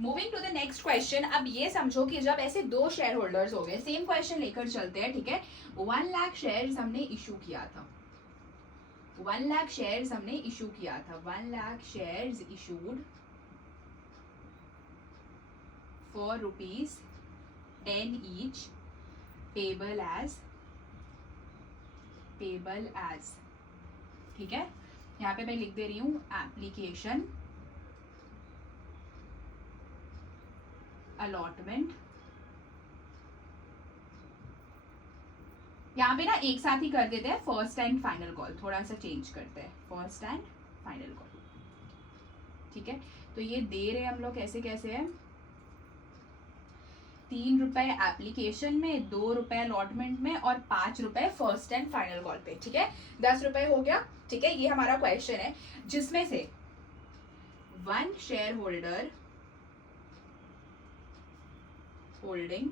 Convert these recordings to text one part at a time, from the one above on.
Moving to the next question. अब ये समझो कि जब ऐसे दो शेयर होल्डर्स हो गए, सेम क्वेश्चन लेकर चलते हैं, ठीक है। 1 लाख शेयर्स हमने इशू किया था, 1 लाख शेयर्स हमने इशू किया था, 1 lakh shares issued for ₹10 each, payable as, ठीक है। यहाँ पे मैं लिख दे रही हूँ एप्लीकेशन अलॉटमेंट। यहाँ पे ना एक साथ ही कर देते हैं फर्स्ट एंड फाइनल कॉल, थोड़ा सा चेंज करते हैं, फर्स्ट एंड फाइनल कॉल, ठीक है। तो ये दे रहे हम लोग कैसे कैसे है, 3 रुपए एप्लीकेशन में, 2 रुपए अलॉटमेंट में और 5 रुपए फर्स्ट एंड फाइनल कॉल पे, ठीक है। 10 रुपए हो गया, ठीक है। ये हमारा क्वेश्चन है जिसमें से 1 share holder holding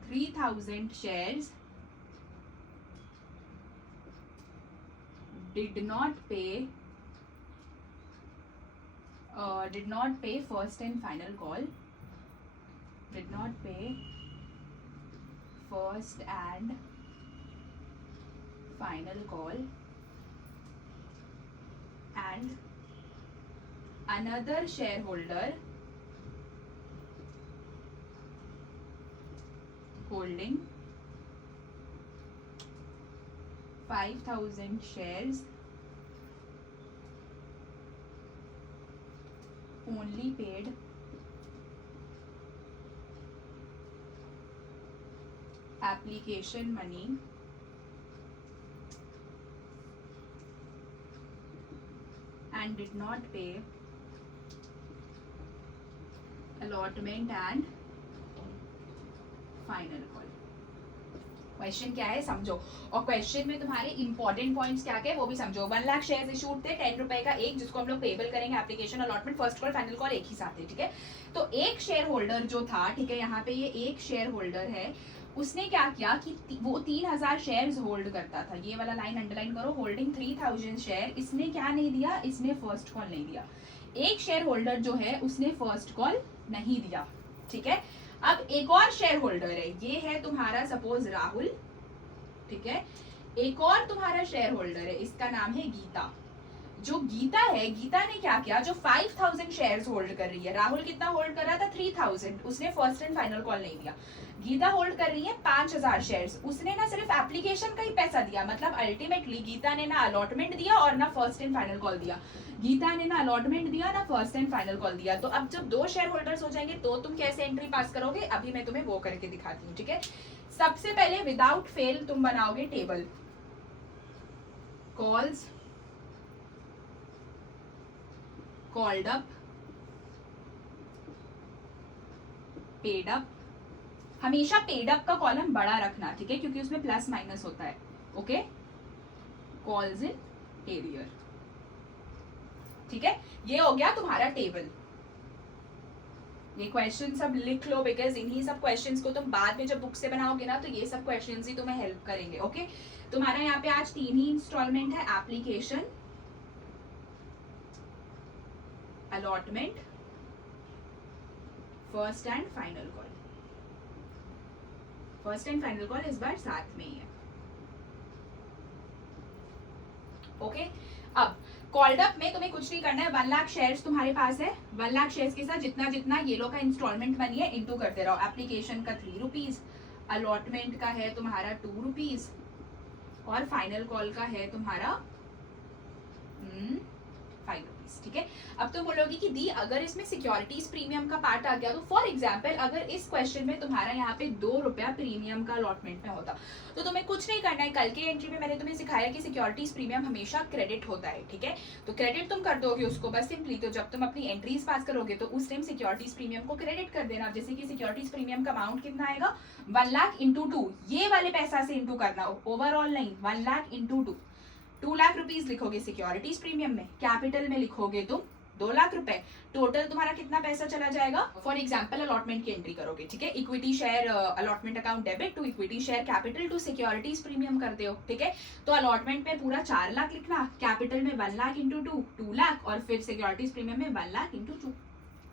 3000 shares did not pay first and final call, did not pay first and final call, and another shareholder holding 5000 shares only paid application money and did not pay allotment and final call. Question क्या है समझो, और question में तुम्हारे important points क्या क्या है वो भी समझो। 1 लाख शेयर्स इशूड थे, 10 रुपए का एक, जिसको हम लोग पेबल करेंगे application allotment first call final call एक ही साथ है, ठीक है। तो एक शेयर होल्डर जो था, ठीक है, यहाँ पे ये एक शेयर होल्डर है, उसने क्या किया कि वो 3000 शेयर्स होल्ड करता था, ये वाला लाइन अंडरलाइन करो, होल्डिंग 3000 शेयर। इसने क्या नहीं दिया, इसने फर्स्ट कॉल नहीं दिया। एक शेयर होल्डर जो है उसने फर्स्ट कॉल नहीं दिया, ठीक है। अब एक और शेयर होल्डर है, ये है तुम्हारा सपोज राहुल, ठीक है। एक और तुम्हारा शेयर होल्डर है, इसका नाम है गीता। जो गीता है, गीता ने क्या किया, जो 5000 शेयर्स होल्ड कर रही है, राहुल कितना होल्ड कर रहा था 3000, उसने फर्स्ट एंड फाइनल कॉल नहीं दिया। गीता होल्ड कर रही है 5000 शेयर्स, उसने ना सिर्फ एप्लीकेशन का ही पैसा दिया, मतलब अल्टीमेटली गीता ने ना अलॉटमेंट दिया और ना फर्स्ट एंड फाइनल कॉल दिया, गीता ने ना अलॉटमेंट दिया ना फर्स्ट एंड फाइनल कॉल दिया। तो अब जब दो शेयर होल्डर्स हो जाएंगे तो तुम कैसे एंट्री पास करोगे, अभी मैं तुम्हें वो करके दिखाती हूँ, ठीक है। सबसे पहले विदाउट फेल तुम बनाओगे table, calls called up, paid up. हमेशा पेड अप का कॉलम बड़ा रखना, ठीक है, क्योंकि उसमें प्लस माइनस होता है, ओके। कॉल्स इन एरियर, ठीक है। ये हो गया तुम्हारा टेबल। ये क्वेश्चन सब लिख लो, बिकॉज इन्हीं सब क्वेश्चंस को तुम बाद में जब बुक से बनाओगे ना, तो ये सब क्वेश्चंस ही तुम्हें हेल्प करेंगे, ओके। तुम्हारा यहाँ पे आज 3 ही इंस्टॉलमेंट है, application, allotment, first and final call. First and final call इस बार साथ में ही है, ओके। अब कॉल्ड अप में तुम्हें कुछ नहीं करना है, 1 लाख शेयर्स तुम्हारे पास है, 1 लाख शेयर्स के साथ जितना जितना ये लोग का इंस्टॉलमेंट मनी है इंटू करते रहो। एप्लीकेशन का 3 रुपीज, अलॉटमेंट का है तुम्हारा 2 रुपीज और फाइनल कॉल का है तुम्हारा 5 रुपीज, ठीक है। अब तुम बोलोगे कि दी अगर इसमें सिक्योरिटीज प्रीमियम का पार्ट आ गया, तो फॉर एग्जांपल अगर इस क्वेश्चन में तुम्हारा यहाँ पे 2 रुपया प्रीमियम का अलॉटमेंट में होता, तो तुम्हें कुछ नहीं करना है। कल के एंट्री में मैंने तुम्हें सिखाया कि सिक्योरिटीज प्रीमियम हमेशा क्रेडिट होता है, ठीक है। तो क्रेडिट तुम कर दोगे उसको बस सिंपली, तो जब तुम अपनी एंट्रीज पास करोगे तो उस टाइम सिक्योरिटीज प्रीमियम को क्रेडिट कर देना। जैसे कि सिक्योरिटीज प्रीमियम का अमाउंट कितना आएगा, 1 लाख इंटू 2, ये वाले पैसा से इंटू करना, ओवरऑल नहीं, 1 लाख इंटू 2, 2 लाख रुपीज लिखोगे सिक्योरिटीज प्रीमियम में, कैपिटल में लिखोगे तुम 2 लाख रुपए, टोटल तुम्हारा कितना पैसा चला जाएगा। फॉर एग्जाम्पल अलॉटमेंट की एंट्री करोगे, ठीक है, equity share allotment account debit to equity share capital to securities premium करते हो, ठीक है, तो अलॉटमेंट में पूरा 4 लाख लिखना, कैपिटल में 1 लाख इंटू 2 लाख, और फिर सिक्योरिटीज प्रीमियम में 1 लाख इंटू 2,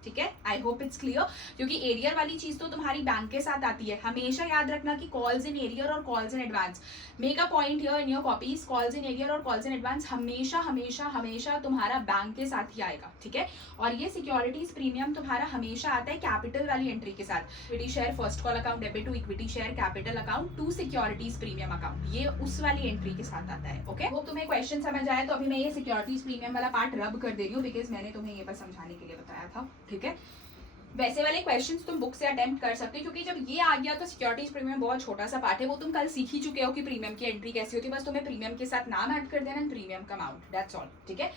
ठीक है। आई होप इट्स क्लियर, क्योंकि एरियर वाली चीज तो तुम्हारी बैंक के साथ आती है। हमेशा याद रखना कि कॉल्स इन एरियर और calls in advance, make a point here in your copies, calls in arrear और कॉल्स इन एडवांस हमेशा हमेशा हमेशा तुम्हारा बैंक के साथ ही आएगा, ठीक है। और ये सिक्योरिटीज प्रीमियम तुम्हारा हमेशा आता है कैपिटल वाली एंट्री के साथ, equity share first call account debit to equity share capital account to securities premium account, ये उस वाली एंट्री के साथ आता है, ओके। वो तुम्हें क्वेश्चन समझ आया तो अभी मैं ये सिक्योरिटीज प्रीमियम वाला पार्ट रब कर दे रही हूँ, बिकॉज मैंने तुम्हें ये बस समझाने के लिए बताया था, ठीक है। वैसे वाले क्वेश्चंस तुम बुक से अटेम्प्ट कर सकते हो, क्योंकि जब ये आ गया तो सिक्योरिटीज प्रीमियम बहुत छोटा सा पार्ट है, वो तुम कल सीख ही चुके हो कि प्रीमियम की एंट्री कैसी होती है, बस तुम्हें प्रीमियम के साथ नाम ऐड कर देना, प्रीमियम का अमाउंट, दैट्स ऑल, ठीक है।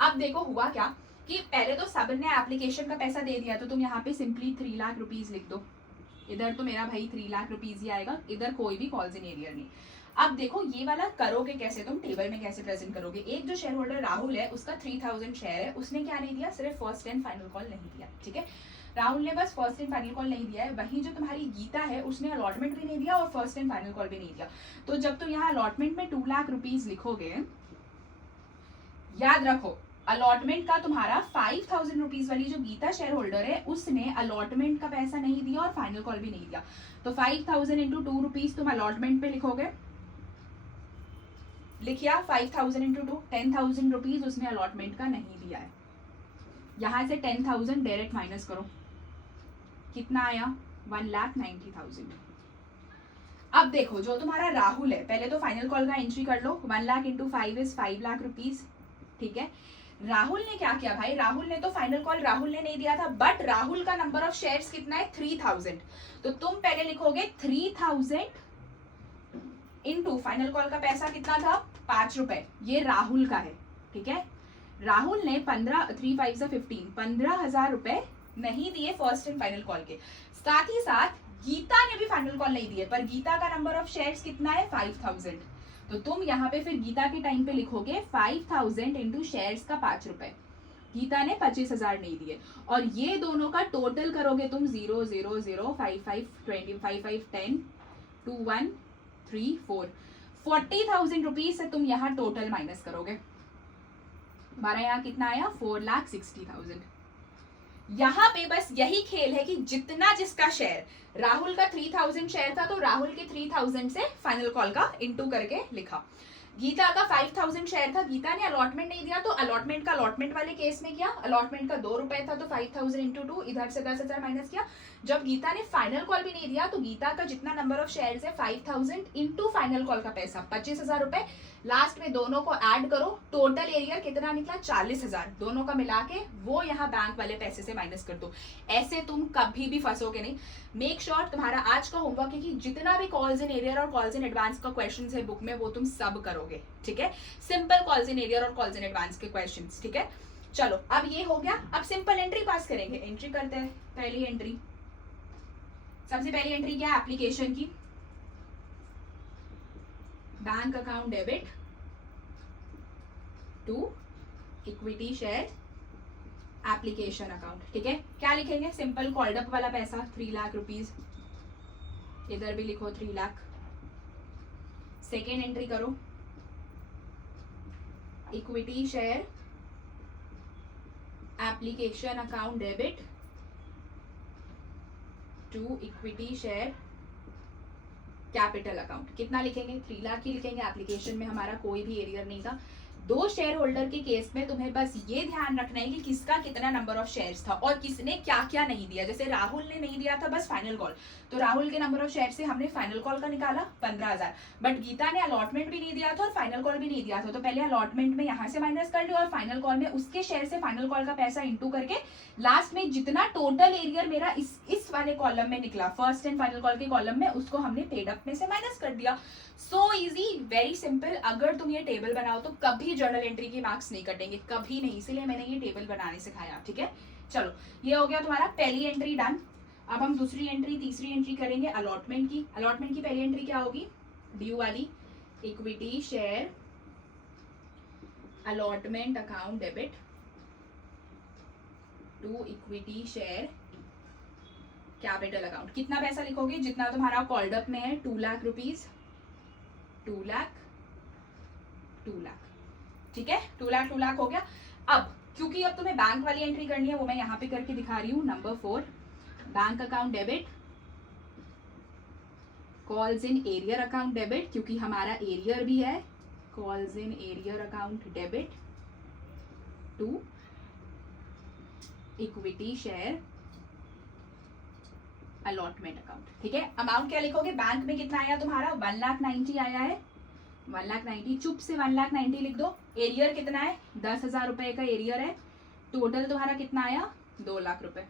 अब देखो हुआ क्या कि पहले तो सब ने एप्लीकेशन का पैसा दे दिया, तो तुम यहाँ पे सिंपली 3 लाख रुपीज लिख दो, इधर तो मेरा भाई 3 लाख रुपीज ही आएगा, इधर कोई भी कॉल्स इन एरियर नहीं। अब देखो ये वाला करोगे कैसे, तुम टेबल में कैसे प्रेजेंट करोगे। एक जो शेयर होल्डर राहुल है उसका 3000 शेयर है, उसने क्या नहीं दिया, सिर्फ फर्स्ट एंड फाइनल कॉल नहीं दिया, ठीक है, राहुल ने बस फर्स्ट एंड फाइनल कॉल नहीं दिया है। वहीं जो तुम्हारी गीता है उसने अलॉटमेंट भी नहीं दिया और फर्स्ट एंड फाइनल कॉल भी नहीं दिया। तो जब तुम यहाँ अलॉटमेंट में 2 लाख रुपीज लिखोगे, याद रखो अलॉटमेंट का तुम्हारा 5000 रुपीज वाली जो गीता शेयर होल्डर है उसने अलॉटमेंट का पैसा नहीं दिया और फाइनल कॉल भी नहीं दिया, तो 5000 इंटू 2 रुपीज तुम अलॉटमेंट पे लिखोगे, लिखिया 5000 इंटू 2, 10,000 रुपीज उसने अलॉटमेंट का नहीं दिया है। यहां से 10,000 डायरेक्ट माइनस करो, कितना आया 1,90,000। अब देखो जो तुम्हारा राहुल है, पहले तो फाइनल कॉल का एंट्री कर लो, 1 lakh into 5 is 5 lakh rupees, ठीक है। राहुल ने क्या किया भाई, राहुल ने तो फाइनल कॉल राहुल ने नहीं दिया था, बट राहुल का नंबर ऑफ शेयर्स कितना है 3000, तो तुम पहले लिखोगे 3000 इंटू फाइनल कॉल का पैसा कितना था 5 रुपए, ये राहुल का है, ठीक है। राहुल ने 15,000 रुपए नहीं दिए फर्स्ट एंड फाइनल कॉल के, साथ ही साथ गीता ने भी फाइनल कॉल नहीं दिए, पर गीता का नंबर ऑफ शेयर्स कितना है 5000, तो तुम यहाँ पे फिर गीता के टाइम पे लिखोगे 5000 इंटू शेयर्स का 5 रुपए, गीता ने 25,000 नहीं दिए, और ये दोनों का टोटल करोगे तुम 0 0 0 5 5 20 5 5 10 2 1 3 4 40,000 रुपीज से तुम यहाँ टोटल माइनस करोगे, हमारा यहाँ कितना आया 4,60,000। यहाँ पे बस यही खेल है कि जितना जिसका शेयर, राहुल का 3000 शेयर था तो राहुल के 3000 से फाइनल कॉल का इंटू करके लिखा, गीता का 5000 शेयर था, गीता ने अलॉटमेंट नहीं दिया तो अलॉटमेंट का अलॉटमेंट वाले केस में किया, अलॉटमेंट का 2 रुपए था तो 5000 इंटू 2, इधर से 10,000 माइनस किया। जब गीता ने फाइनल कॉल भी नहीं दिया तो गीता का जितना नंबर ऑफ शेयर्स है 5000 इंटू फाइनल कॉल का पैसा 25,000 रुपए, लास्ट में दोनों को ऐड करो, टोटल एरियर कितना निकला 40,000, दोनों का मिला के वो यहाँ बैंक वाले पैसे से माइनस कर दो। ऐसे तुम कभी भी फंसोगे नहीं। मेक श्योर तुम्हारा आज का होमवर्क है कि जितना भी कॉल्स इन एरियर और कॉल्स इन एडवांस का क्वेश्चन है बुक में वो तुम सब करोगे, ठीक है, सिंपल कॉल्स इन एरियर और कॉल्स इन एडवांस के क्वेश्चन, ठीक है। चलो अब ये हो गया, अब सिंपल एंट्री पास करेंगे, एंट्री करते हैं। पहली एंट्री, सबसे पहली एंट्री क्या है एप्लीकेशन की, bank account debit to equity share application account, ठीक है। क्या लिखेंगे, सिंपल कॉल्ड अप वाला पैसा 3 लाख रुपीज, इधर भी लिखो 3 लाख। सेकेंड एंट्री करो, equity share application account debit to equity share capital account, कितना लिखेंगे 3 लाख ही लिखेंगे, एप्लीकेशन में हमारा कोई भी एरियर नहीं था। 2 शेयर होल्डर के केस में तुम्हें बस ये ध्यान रखना है कि किसका कितना नंबर ऑफ शेयर्स था और किसने क्या क्या नहीं दिया। जैसे राहुल ने नहीं दिया था बस फाइनल कॉल, तो राहुल के नंबर ऑफ शेयर से हमने फाइनल कॉल का निकाला 15,000, बट गीता ने अलॉटमेंट भी नहीं दिया था और फाइनल कॉल भी नहीं दिया था, तो पहले अलॉटमेंट में यहाँ से माइनस कर लिया और फाइनल कॉल में उसके शेयर से फाइनल कॉल का पैसा इंटू करके लास्ट में जितना टोटल एरियर मेरा इस वाले कॉलम में निकला फर्स्ट एंड फाइनल कॉल के कॉलम में, उसको हमने पेड अप में से माइनस कर दिया। So easy, very simple. अगर तुम ये टेबल बनाओ तो कभी जर्नल एंट्री की मार्क्स नहीं कटेंगे, कभी नहीं, इसीलिए मैंने ये टेबल बनाने सिखाया, ठीक है। चलो ये हो गया तुम्हारा पहली एंट्री डन। अब हम दूसरी एंट्री तीसरी एंट्री करेंगे अलॉटमेंट की। अलॉटमेंट की पहली एंट्री क्या होगी, ड्यू वाली, equity share allotment account debit to equity share capital account. कितना पैसा लिखोगे? जितना तुम्हारा कॉल्ड अप में है, 2 लाख रुपीज, 2 लाख, 2 लाख, ठीक है, 2 लाख 2 लाख हो गया। अब क्योंकि अब तुम्हें बैंक वाली एंट्री करनी है, वो मैं यहाँ पे करके दिखा रही हूँ। Number 4, bank account debit, calls in arrear account debit, क्योंकि हमारा एरियर भी है, calls in arrear account debit to equity share allotment account, ठीक है। अमाउंट क्या लिखोगे? बैंक में कितना आया तुम्हारा? 1,90,000 आया है, 1,90,000, चुप से 1,90,000 लिख दो। एरियर कितना है? 10,000 रुपए का एरियर है। टोटल तुम्हारा कितना आया? 2 लाख रुपए।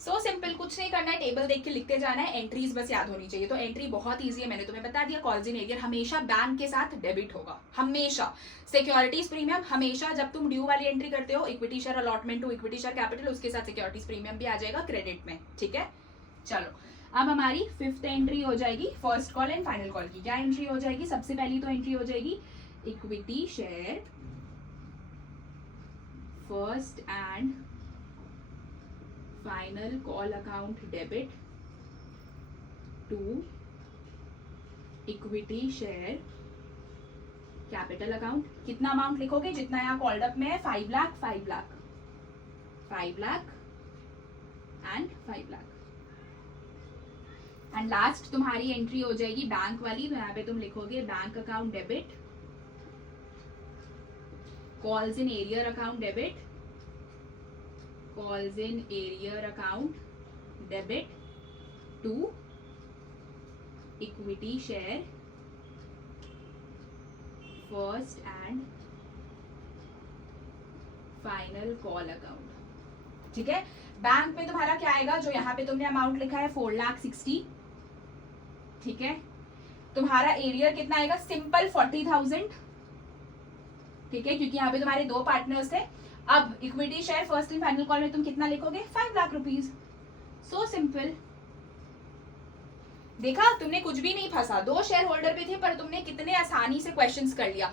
सो सिंपल, कुछ नहीं करना है, टेबल देख के लिखते जाना है, एंट्रीज बस याद होनी चाहिए। तो एंट्री बहुत ईजी है, मैंने तुम्हें बता दिया। कॉल्स इन एरियर हमेशा बैंक के साथ डेबिट होगा, हमेशा। सिक्योरिटीज प्रीमियम हमेशा जब तुम ड्यू वाली एंट्री करते हो, equity share allotment to equity share capital, उसके साथ सिक्योरिटीज प्रीमियम भी आ जाएगा क्रेडिट में, ठीक है। चलो, अब हमारी 5th एंट्री हो जाएगी first call and final call की। क्या एंट्री हो जाएगी? सबसे पहली तो एंट्री हो जाएगी equity share first and final call account debit to equity share capital account. कितना अमाउंट लिखोगे? जितना यहाँ कॉल्ड अप में है, 5 lakh, 5 lakh, 5 lakh and 5 lakh. And last तुम्हारी एंट्री हो जाएगी बैंक वाली, तो यहाँ पे तुम लिखोगे bank account debit, calls in arrear account debit, calls in arrear account debit to equity share first and final call account, ठीक है। बैंक में तुम्हारा क्या आएगा? जो यहाँ पे तुमने अमाउंट लिखा है 4,60,000, ठीक है। तुम्हारा एरियर कितना आएगा? सिंपल 40,000, ठीक है, क्योंकि यहाँ पे तुम्हारे 2 पार्टनर्स थे। अब equity share first and final call में तुम कितना लिखोगे? 5 लाख रुपीज। So simple. देखा, तुमने कुछ भी नहीं फंसा, 2 शेयर होल्डर भी थे, पर तुमने कितने आसानी से क्वेश्चंस कर लिया।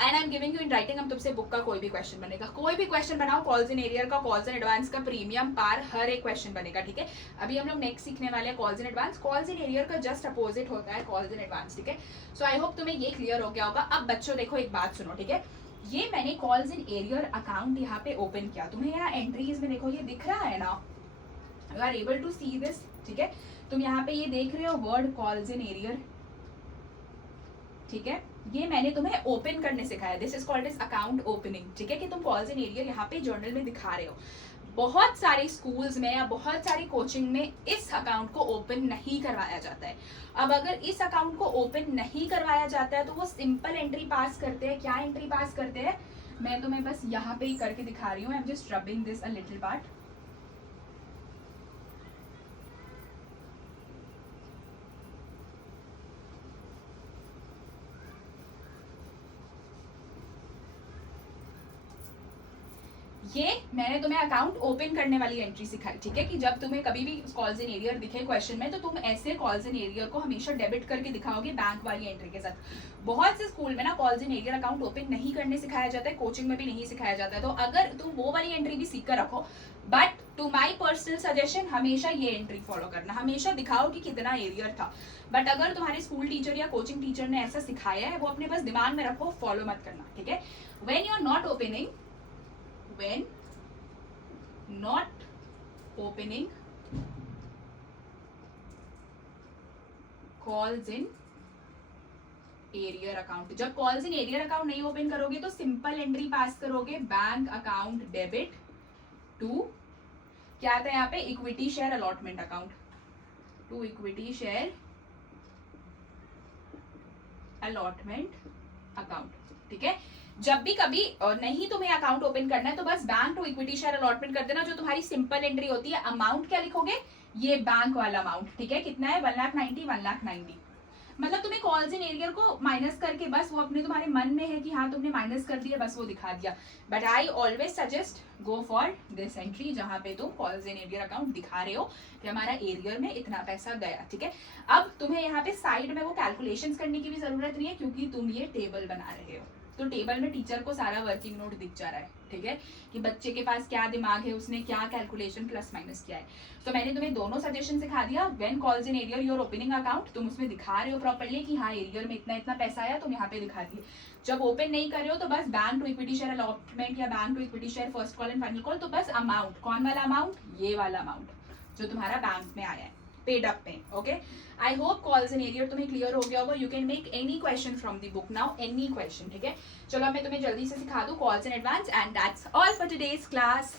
And I am giving you in writing, हम तुमसे बुक का कोई भी क्वेश्चन बनेगा, कोई भी क्वेश्चन बनाओ, कॉल्स इन एरियर का, कॉल्स इन एडवांस का, प्रीमियम, पार, हर एक क्वेश्चन बनेगा, ठीक है। अभी हम लोग नेक्स्ट सीखने वाले हैं calls in advance. Calls in arrear का जस्ट अपोजिट होता है कॉल्स इन एडवांस, ठीक है। सो आई होप तुम्हें ये क्लियर हो गया होगा। अब बच्चों देखो, एक बात सुनो, ठीक है। ये मैंने कॉल्स इन एरियर अकाउंट यहाँ पे ओपन किया, तुम्हें यहाँ एंट्रीज में देखो, ये दिख रहा है ना, you are able to see this, ठीक है। तुम यहाँ पे ये देख रहे हो वर्ड कॉल्स इन एरियर, ठीक है। ये मैंने तुम्हें ओपन करने सिखाया, this is called is account opening, ठीक है, कि तुम कॉल्स इन एरियर यहाँ पे जर्नल में दिखा रहे हो। बहुत सारे स्कूल्स में या बहुत सारी कोचिंग में इस अकाउंट को ओपन नहीं करवाया जाता है। अब अगर इस अकाउंट को ओपन नहीं करवाया जाता है तो वो सिंपल एंट्री पास करते हैं। क्या एंट्री पास करते हैं? मैं तुम्हें बस यहाँ पे ही करके दिखा रही हूँ, I am just rubbing this a little part. ये मैंने तुम्हें अकाउंट ओपन करने वाली एंट्री सिखाई, ठीक है, कि जब तुम्हें कभी भी कॉल्स इन एरियर दिखे क्वेश्चन में, तो तुम ऐसे कॉल्स इन एरियर को हमेशा डेबिट करके दिखाओगे बैंक वाली एंट्री के साथ। बहुत से स्कूल में ना calls in arrear account open नहीं करने सिखाया जाता है, कोचिंग में भी नहीं सिखाया जाता है। तो अगर तुम वो वाली एंट्री भी सीख कर रखो, but to my personal suggestion हमेशा ये एंट्री फॉलो करना, हमेशा दिखाओ कि कितना एरियर था। बट अगर तुम्हारे स्कूल टीचर या कोचिंग टीचर ने ऐसा सिखाया है, वो अपने बस दिमाग में रखो, फॉलो मत करना, ठीक है। When you are not opening, when not opening calls in arrear account, जब कॉल्स इन एरियर अकाउंट नहीं ओपन करोगे तो सिंपल एंट्री पास करोगे, बैंक अकाउंट डेबिट टू, क्या आता है यहाँ पे, equity share allotment account, to equity share allotment account, ठीक है। जब भी कभी नहीं तुम्हें अकाउंट ओपन करना है तो बस bank to equity share allotment कर देना, जो तुम्हारी सिंपल एंट्री होती है। अमाउंट क्या लिखोगे? ये बैंक वाला अमाउंट, ठीक है, कितना है, 1,90,000, 1,90,000। मतलब तुम्हें कॉल्स इन एरियर को माइनस करके बस वो अपने तुम्हारे मन में है कि हाँ तुमने माइनस कर दिया, बस वो दिखा दिया। But I always suggest go for this entry, जहां पे तुम कॉल्स इन एरियर अकाउंट दिखा रहे हो कि हमारा एरियर में इतना पैसा गया, ठीक है। अब तुम्हें यहाँ पे साइड में वो कैलकुलेशंस करने की भी जरूरत नहीं है, क्योंकि तुम ये टेबल बना रहे हो, तो टेबल में टीचर को सारा वर्किंग नोट दिख जा रहा है, ठीक है, कि बच्चे के पास क्या दिमाग है, उसने क्या कैलकुलेशन प्लस माइनस किया है। तो मैंने तुम्हें दोनों सजेशन सिखा दिया। When calls in arrear your opening account, तुम उसमें दिखा रहे हो प्रॉपर्ली कि हाँ एरियर में इतना इतना पैसा आया, तुम यहाँ पे दिखा दिए। जब ओपन नहीं कर रहे हो तो बस bank to equity share allotment या bank to equity share first call and final call, तो बस अमाउंट, कौन वाला अमाउंट, ये वाला अमाउंट जो तुम्हारा बैंक में आया है पेड अप में। Okay, I hope calls in arrear तुम्हें क्लियर हो गया होगा। You can make any question from the book now, any question, ठीक है। चलो अब मैं तुम्हें जल्दी से सिखा दूं calls in advance, and that's all for today's class.